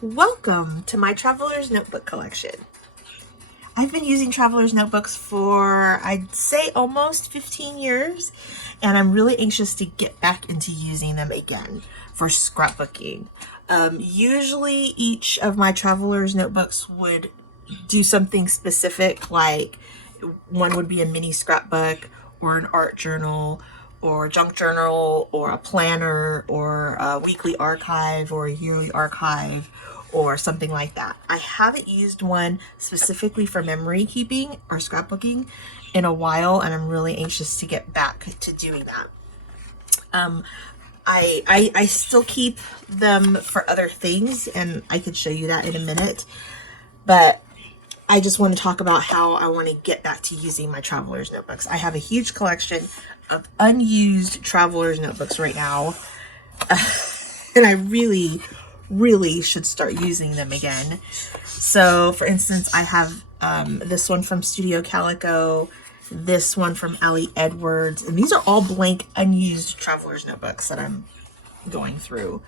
Welcome to my Traveler's Notebook collection. I've been using Traveler's Notebooks for, I'd say, almost 15 years, and I'm really anxious to get back into using them again for scrapbooking. Usually each of my Traveler's Notebooks would do something specific, like one would be a mini scrapbook or an art journal or a junk journal or a planner or a weekly archive or a yearly archive or something like that. I haven't used one specifically for memory keeping or scrapbooking in a while, and I'm really anxious to get back to doing that. I still keep them for other things, and I could show you that in a minute, but I just want to talk about how I want to get back to using my Traveler's Notebooks. I have a huge collection of unused Traveler's Notebooks right now, and I really should start using them again. So for instance, I have this one from Studio Calico, this one from Ellie Edwards, and these are all blank unused Traveler's Notebooks that I'm going through.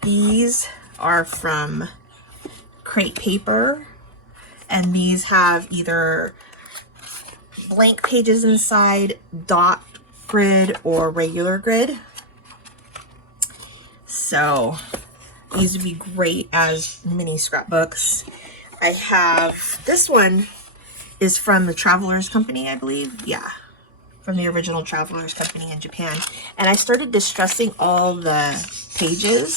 These are from Crate Paper, and these have either blank pages inside, dot grid, or regular grid. So these would be great as mini scrapbooks. I have, this one is from the Travelers Company, I believe. Yeah, from the original Travelers Company in Japan. And I started distressing all the pages.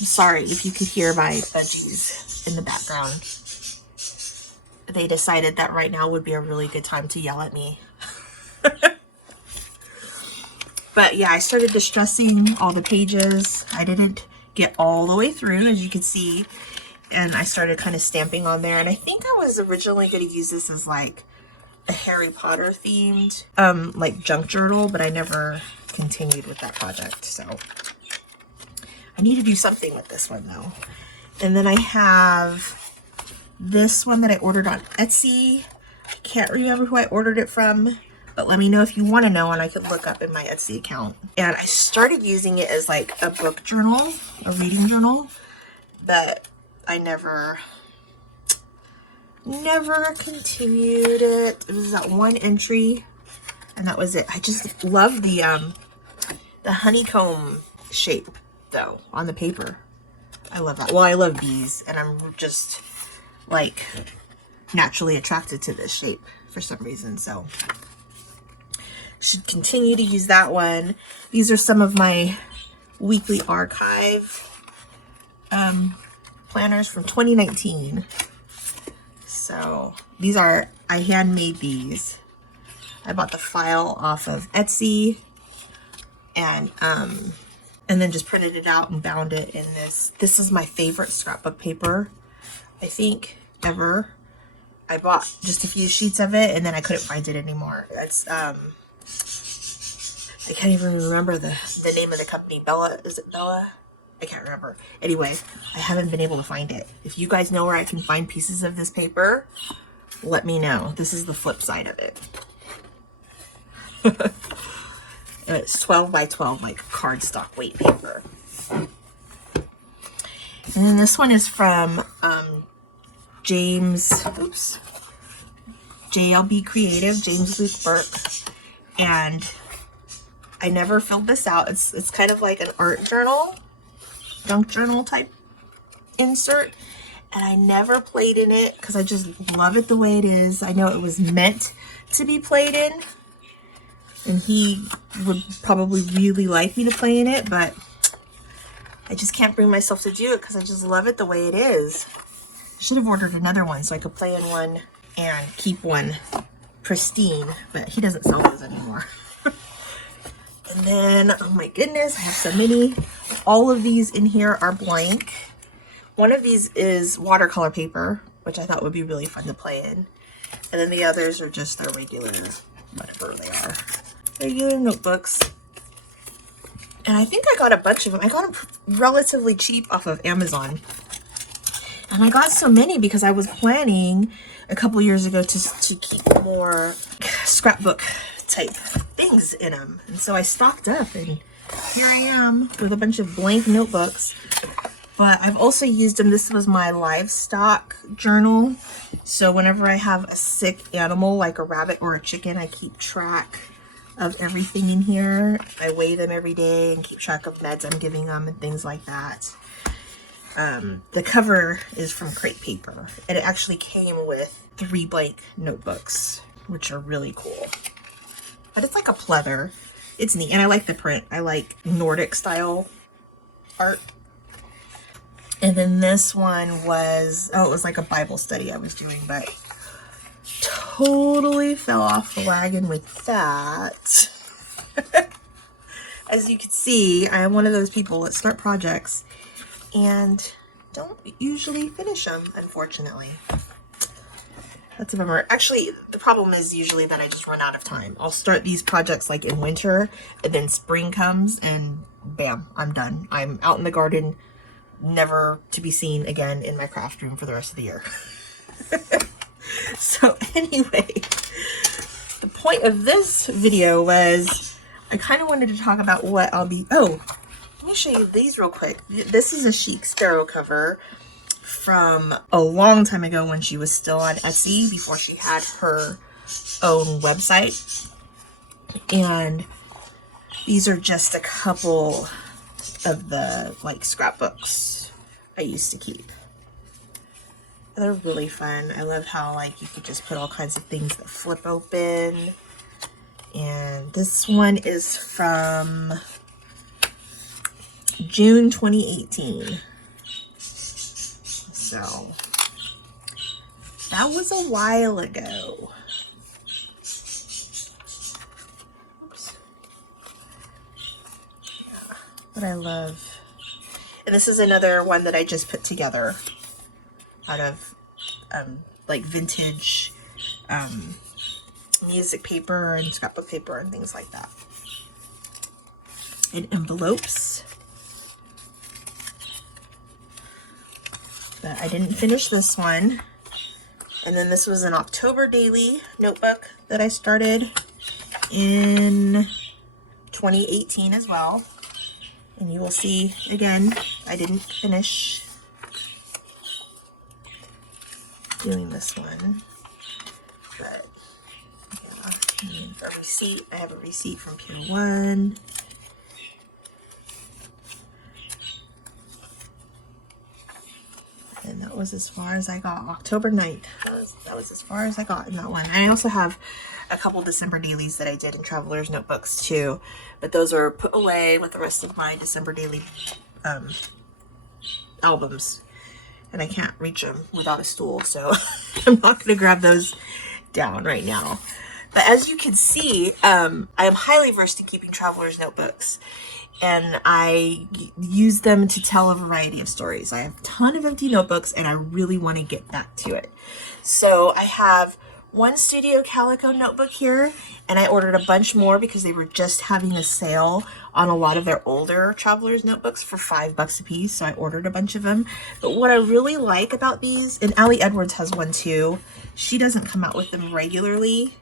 I'm sorry if you could hear my budgies in the background. They decided that right now would be a really good time to yell at me. But yeah, I started distressing all the pages. I didn't get all the way through, as you can see, and I started kind of stamping on there. And I think I was originally going to use this as like a Harry Potter themed like junk journal, but I never continued with that project. So I need to do something with this one though. And then I have this one that I ordered on Etsy. I can't remember who I ordered it from, but let me know if you want to know, and I could look up in my Etsy account. And I started using it as like a book journal, a reading journal, but I never continued it. It was that one entry, and that was it. I just love the honeycomb shape though on the paper. I love that. Well, I love bees, and I'm just like naturally attracted to this shape for some reason, so should continue to use that one. These are some of my weekly archive planners from 2019. So these are, I handmade these. I bought the file off of Etsy and then just printed it out and bound it in this. This is my favorite scrapbook paper, I think, ever. I bought just a few sheets of it and then I couldn't find it anymore. That's I can't even remember the name of the company. Bella, is it Bella? I can't remember. Anyway, I haven't been able to find it. If you guys know where I can find pieces of this paper, let me know. This is the flip side of it. And it's 12 by 12, like cardstock weight paper. And then this one is from JLB Creative, James Luke Burke. And I never filled this out. It's kind of like an art journal, junk journal type insert. And I never played in it because I just love it the way it is. I know it was meant to be played in, and he would probably really like me to play in it, but I just can't bring myself to do it because I just love it the way it is. I should have ordered another one so I could play in one and keep one pristine, but he doesn't sell those anymore. And then, oh my goodness, I have so many. All of these in here are blank. One of these is watercolor paper, which I thought would be really fun to play in. And then the others are just their regular, whatever they are, regular notebooks. And I think I got a bunch of them. I got them relatively cheap off of Amazon. And I got so many because I was planning a couple years ago to keep more scrapbook type things in them. And so I stocked up, and here I am with a bunch of blank notebooks. But I've also used them. This was my livestock journal. So whenever I have a sick animal like a rabbit or a chicken, I keep track of everything in here. I weigh them every day and keep track of meds I'm giving them and things like that. The cover is from crepe paper, and it actually came with 3 blank notebooks, which are really cool. But it's like a pleather. It's neat, and I like the print. I like Nordic style art. And then this one was, oh, it was like a Bible study I was doing, but totally fell off the wagon with that. As you can see, I am one of those people that start projects and don't usually finish them, unfortunately. That's a bummer. Actually, the problem is usually that I just run out of time. I'll start these projects like in winter, and then spring comes and bam, I'm done. I'm out in the garden, never to be seen again in my craft room for the rest of the year. So anyway, the point of this video was I kind of wanted to talk about what I'll be, oh, let me show you these real quick. This is a Chic Sparrow cover from a long time ago when she was still on Etsy, before she had her own website. And these are just a couple of the like scrapbooks I used to keep. They're really fun. I love how like you could just put all kinds of things that flip open. And this one is from June 2018. So that was a while ago. Oops. Yeah, but I love, and this is another one that I just put together out of like vintage music paper and scrapbook paper and things like that. In envelopes. But I didn't finish this one. And then this was an October daily notebook that I started in 2018 as well. And you will see, again, I didn't finish doing this one. But, yeah, and a receipt. I have a receipt from Pier 1. And that was as far as I got. October 9th. That was as far as I got in that one. I also have a couple December dailies that I did in Traveler's Notebooks too. But those are put away with the rest of my December daily albums. And I can't reach them without a stool. So I'm not going to grab those down right now. But as you can see, I am highly versed in keeping Traveler's Notebooks. And I use them to tell a variety of stories. I have a ton of empty notebooks and I really want to get back to it. So I have one Studio Calico notebook here, and I ordered a bunch more because they were just having a sale on a lot of their older Traveler's Notebooks for $5 a piece. So I ordered a bunch of them. But what I really like about these, and Allie Edwards has one too. She doesn't come out with them regularly.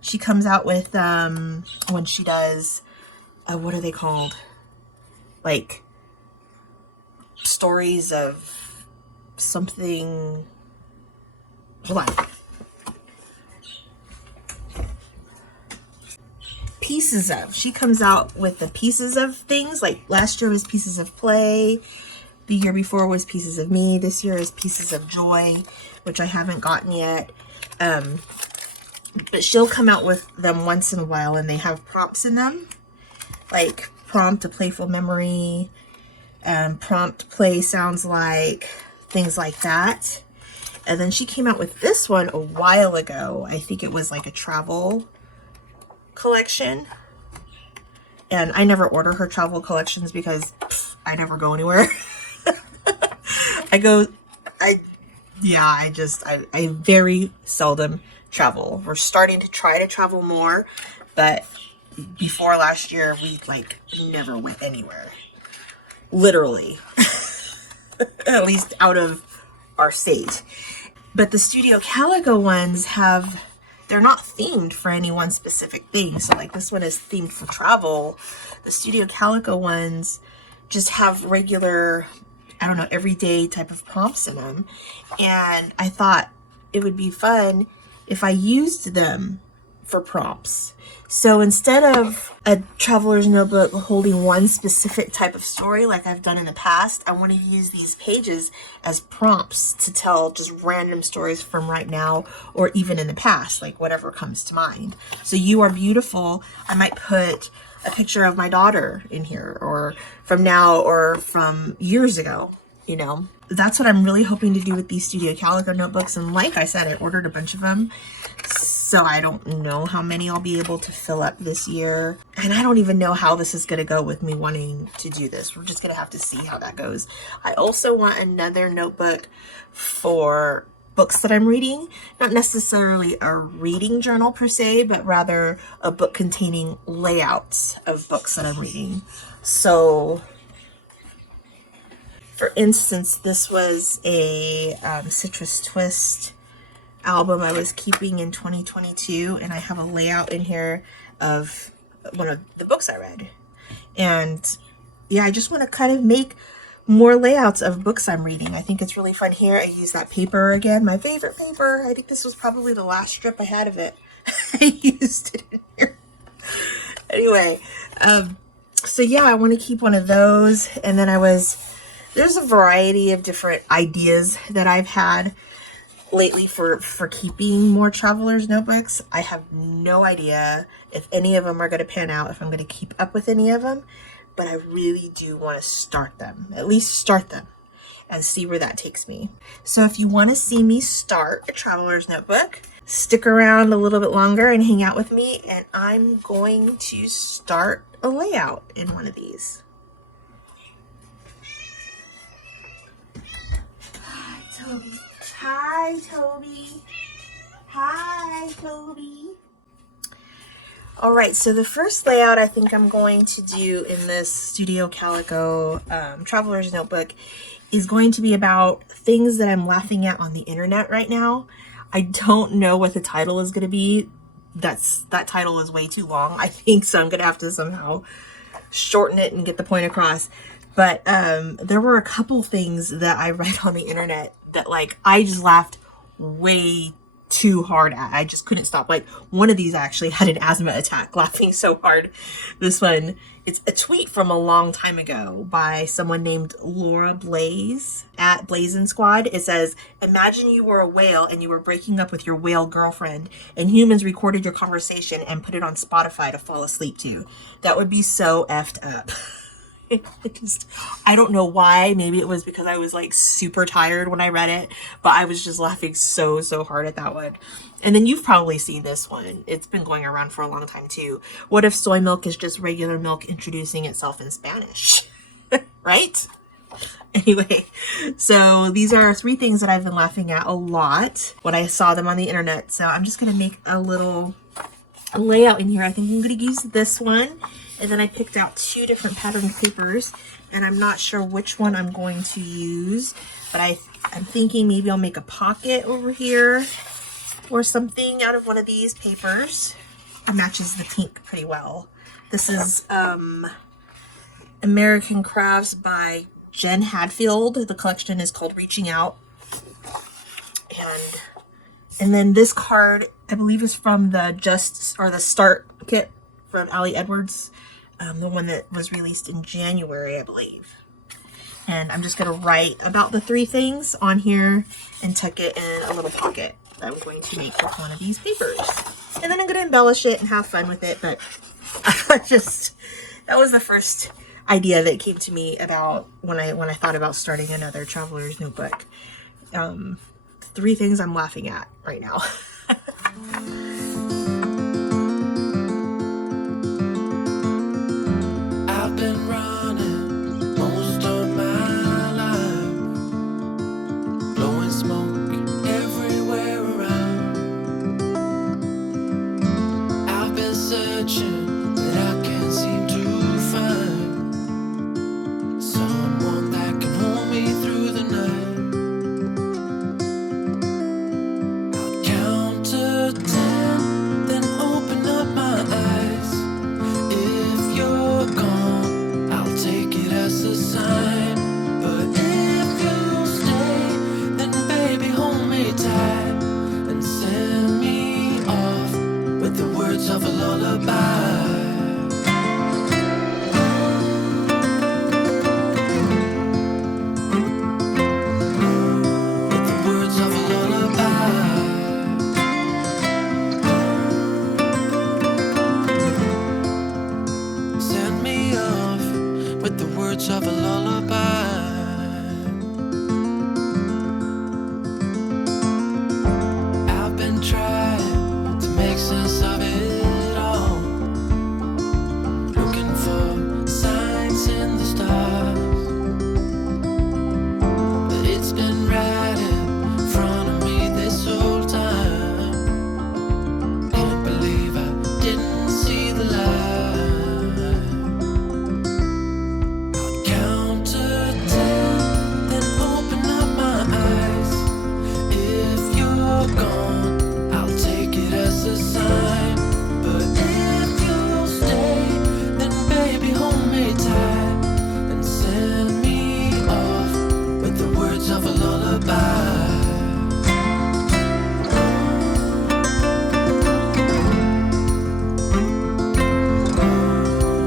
She comes out with when she does, what are they called? Like stories of something. Hold on. Pieces of. She comes out with the pieces of things. Like last year was Pieces of Play. The year before was Pieces of Me. This year is Pieces of Joy, which I haven't gotten yet. But she'll come out with them once in a while, and they have prompts in them. Like prompt a playful memory, prompt play sounds like, things like that. And then she came out with this one a while ago. I think it was like a travel collection. And I never order her travel collections because I never go anywhere. I very seldom travel. We're starting to try to travel more, but before last year, we like never went anywhere. Literally. At least out of our state. But the Studio Calico ones they're not themed for any one specific thing. So like this one is themed for travel. The Studio Calico ones just have regular I don't know, everyday type of prompts in them. And I thought it would be fun if I used them for prompts. So instead of a traveler's notebook holding one specific type of story like I've done in the past, I want to use these pages as prompts to tell just random stories from right now or even in the past, like whatever comes to mind. So You Are Beautiful, I might put a picture of my daughter in here, or from now or from years ago, you know. That's what I'm really hoping to do with these Studio Calico notebooks. And like I said, I ordered a bunch of them. So I don't know how many I'll be able to fill up this year. And I don't even know how this is going to go with me wanting to do this. We're just going to have to see how that goes. I also want another notebook for books that I'm reading. Not necessarily a reading journal per se, but rather a book containing layouts of books that I'm reading. So, for instance, this was a Citrus Twist album I was keeping in 2022, and I have a layout in here of one of the books I read. And yeah, I just want to kind of make more layouts of books I'm reading. I think it's really fun here. I use that paper again, my favorite paper. I think this was probably the last strip I had of it. I used it in here. Anyway, so yeah, I want to keep one of those. And then there's a variety of different ideas that I've had lately for keeping more traveler's notebooks. I have no idea if any of them are going to pan out, if I'm going to keep up with any of them, but I really do want to start them, at least start them, and see where that takes me. So if you want to see me start a traveler's notebook, stick around a little bit longer and hang out with me, and I'm going to start a layout in one of these. Hi, Toby. Hi, Toby. Hi, Toby. All right, so the first layout I think I'm going to do in this Studio Calico traveler's notebook is going to be about things that I'm laughing at on the internet right now. I don't know what the title is going to be. That title is way too long, I think, so I'm going to have to somehow shorten it and get the point across. But there were a couple things that I read on the internet that, like, I just laughed way too hard at. I just couldn't stop. Like, one of these actually had an asthma attack laughing so hard. This one, it's a tweet from a long time ago by someone named Laura Blaze at Blazin' Squad. It says, imagine you were a whale and you were breaking up with your whale girlfriend and humans recorded your conversation and put it on Spotify to fall asleep to. That would be so effed up. I don't know why. Maybe it was because I was like super tired when I read it, but I was just laughing so hard at that one. And then you've probably seen this one. It's been going around for a long time too. What if soy milk is just regular milk introducing itself in Spanish? Right? Anyway, so these are 3 things that I've been laughing at a lot when I saw them on the internet. So I'm just going to make a little layout in here. I think I'm going to use this one. And then I picked out 2 different patterned papers, and I'm not sure which one I'm going to use, but I'm thinking maybe I'll make a pocket over here or something out of one of these papers. It matches the pink pretty well. This is American Crafts by Jen Hadfield. The collection is called Reaching Out. And then this card, I believe, is from the Start kit from Ali Edwards. The one that was released in January, I believe. And I'm just going to write about the 3 things on here and tuck it in a little pocket that I'm going to make with one of these papers. And then I'm going to embellish it and have fun with it. But that was the first idea that came to me about when I thought about starting another traveler's notebook. 3 things I'm laughing at right now. I've been running most of my life, blowing smoke everywhere around. I've been searching, but I can't seem to find someone that can hold me through the night. I'll count to 10, then open up my eyes. If you're gone, I'll take it as a sign. But if lullaby.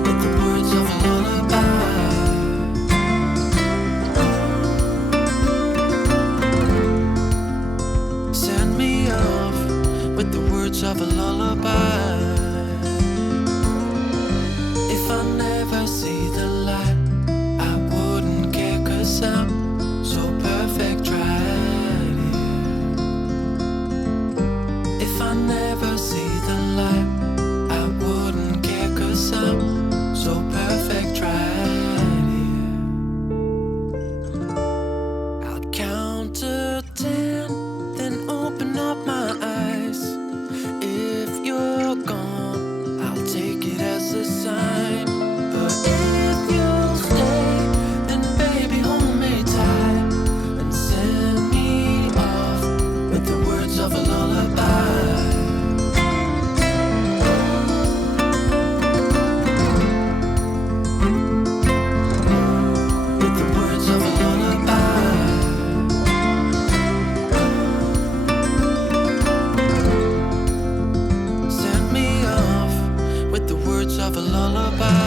With the words of a lullaby. Send me off with the words of a lullaby. If I never see the light, I wouldn't care, 'cause I'm so perfect right here. If I never see the light, I wouldn't care, 'cause I'm so perfect right here. I'll count to 10, then open up my eyes. If you're gone, I'll take it as a sign. But if you'll stay, then baby hold me tight and send me off with the words of a lullaby. With the words of a lullaby. Send me off with the words of a lullaby.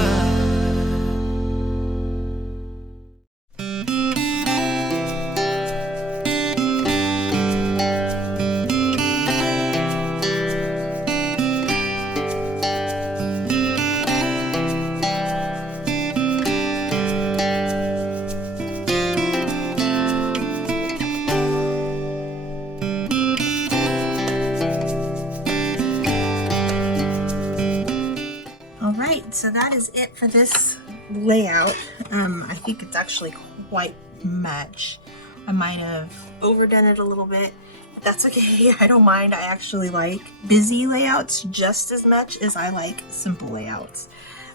Alright, so that is it for this layout. I think it's actually quite much. I might have overdone it a little bit, but that's okay. I don't mind. I actually like busy layouts just as much as I like simple layouts.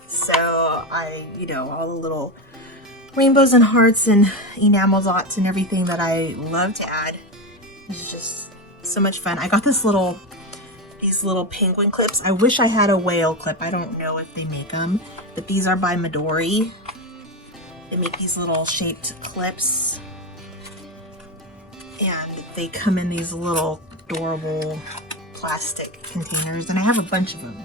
So all the little rainbows and hearts and enamel dots and everything that I love to add is just so much fun. I got these little penguin clips. I wish I had a whale clip. I don't know if they make them, but these are by Midori. They make these little shaped clips, and they come in these little adorable plastic containers, and I have a bunch of them.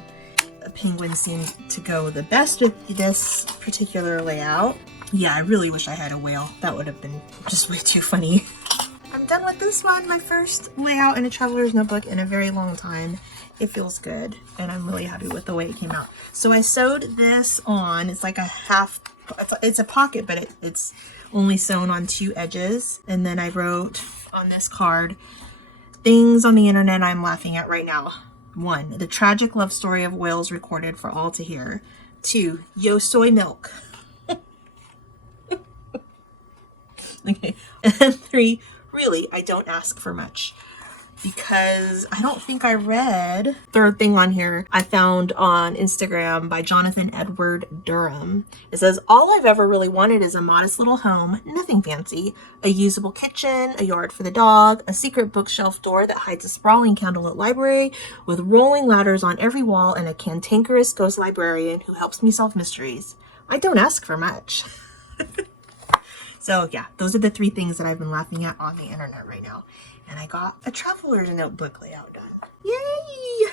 A penguin seemed to go the best with this particular layout. Yeah, I really wish I had a whale. That would have been just way too funny. I'm done with this one, my first layout in a traveler's notebook in a very long time. It feels good, and I'm really happy with the way it came out. So I sewed this on. It's like a half, it's a pocket, but it's only sewn on 2 edges. And then I wrote on this card, things on the internet I'm laughing at right now. 1, the tragic love story of whales recorded for all to hear. 2, yo soy milk. Okay. And 3, really, I don't ask for much, because I don't think I read. Third thing on here I found on Instagram by Jonathan Edward Durham. It says, all I've ever really wanted is a modest little home, nothing fancy, a usable kitchen, a yard for the dog, a secret bookshelf door that hides a sprawling candlelit library with rolling ladders on every wall, and a cantankerous ghost librarian who helps me solve mysteries. I don't ask for much. So yeah, those are the 3 things that I've been laughing at on the internet right now. And I got a traveler's notebook layout done. Yay!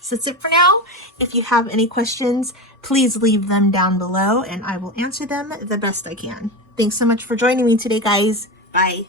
So that's it for now. If you have any questions, please leave them down below and I will answer them the best I can. Thanks so much for joining me today, guys. Bye.